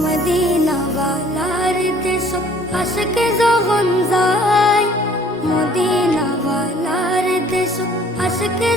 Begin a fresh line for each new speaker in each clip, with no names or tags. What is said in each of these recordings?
Medina ওয়ালার দেশে আশকে যখন যায়। মদিনা ওয়ালার দেশে আশকে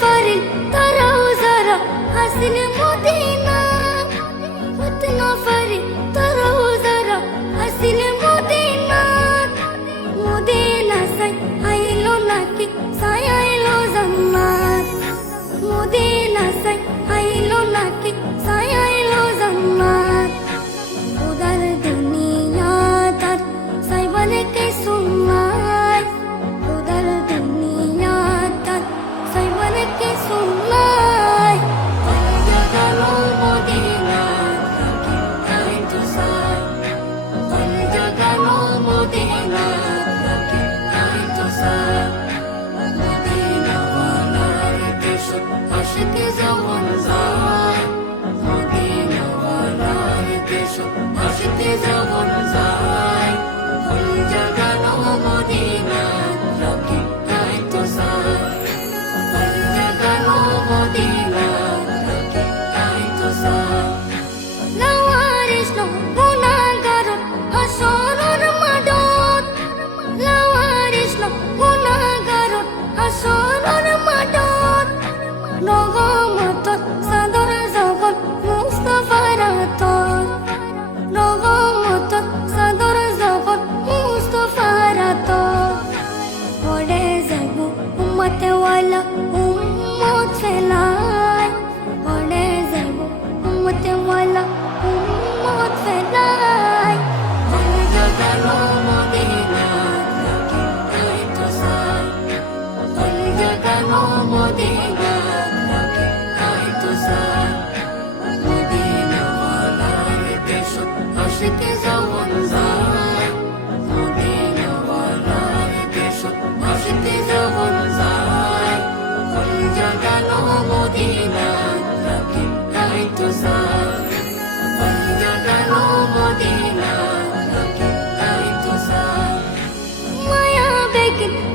فريد ترى وزارة حسن مدينة وطن فريد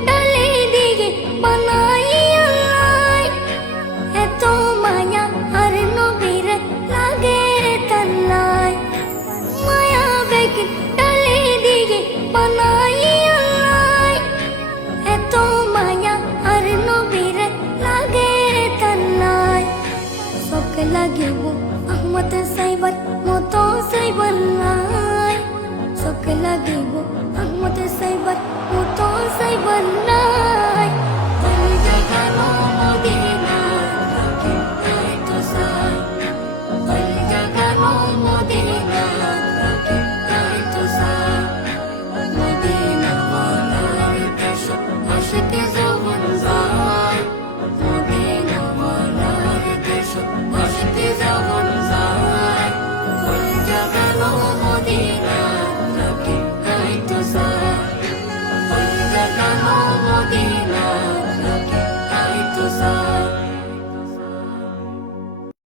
ডালে দিকে বানাই এত মায়া আর নবীর লাগে তাল্লাই। মায়া বেগে ডালে দিকে বানাই এত মায়া আর নবীর লাগে তাল্লাই। সবকে লাগে আহমদ সাইবার মতো সাইবার লাই সবকে লাগে আহমদ সাইবার one